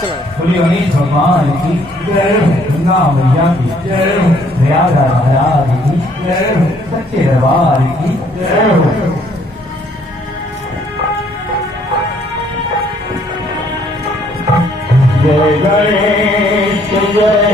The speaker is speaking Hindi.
चला बोलिए गणेश भगवान की जय हो, गंगा मैया की जय हो, प्रयागराज महाराज की जय हो, सच्चे दरबार की जय हो। जय गणेश जय